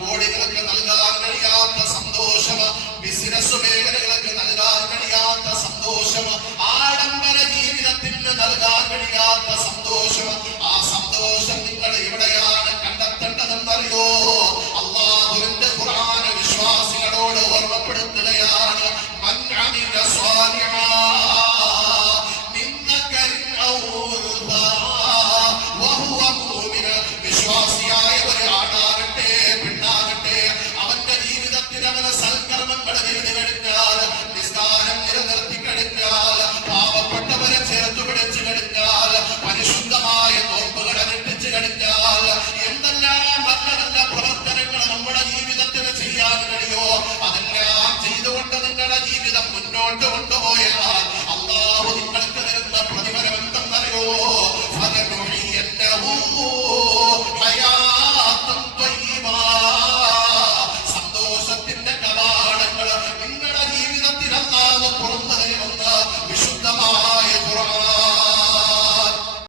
കോടികൾക്ക് നൽകാൻ കഴിയാത്ത സന്തോഷം, ബിസിനസ് മേഖലകൾക്ക് നൽകാൻ കഴിയാത്ത സന്തോഷം, ആഡംബര ജീവിതത്തിന് നൽകാൻ കഴിയാത്ത സന്തോഷം. ആ സന്തോഷം നിങ്ങൾ എവിടെയാണ് കണ്ടെത്തേണ്ടതെന്നറിയോ? അല്ലാഹുവിന്റെ ഖുർആൻ വിശ്വാസികളോട് ഓർമ്മപ്പെടുത്തുകയാണ്. മൻ അമില സാലിഹാ മിൻ ദക്കറിൻ ഔ ഉൻസാ വഹുവ മുഅ്മിൻ. വിശ്വാസിയായ ഒരു ആണാകട്ടെ പെണ്ണാകട്ടെ, അവന്റെ ജീവിതത്തിൽ അവന് സൽക്കർമ്മങ്ങൾ ചെയ്തു കഴിഞ്ഞാൽ, നിസ്കാരം നിലനിർത്തി കഴിഞ്ഞാൽ, പാവപ്പെട്ടവരെ ചേർത്ത് പിടിച്ചു കഴിഞ്ഞാൽ, പരിശുദ്ധമായ നോമ്പുകൾ അനുഷ്ഠിച്ചു കഴിഞ്ഞാൽ, എന്തെല്ലാം നല്ല നല്ല പ്രവർത്തനങ്ങൾ നമ്മുടെ ജീവിതത്തിന് ചെയ്യാൻ കഴിയോ അതെല്ലാം ചെയ്തുകൊണ്ട് നിങ്ങളുടെ ജീവിതം മുന്നോട്ട് കൊണ്ടോ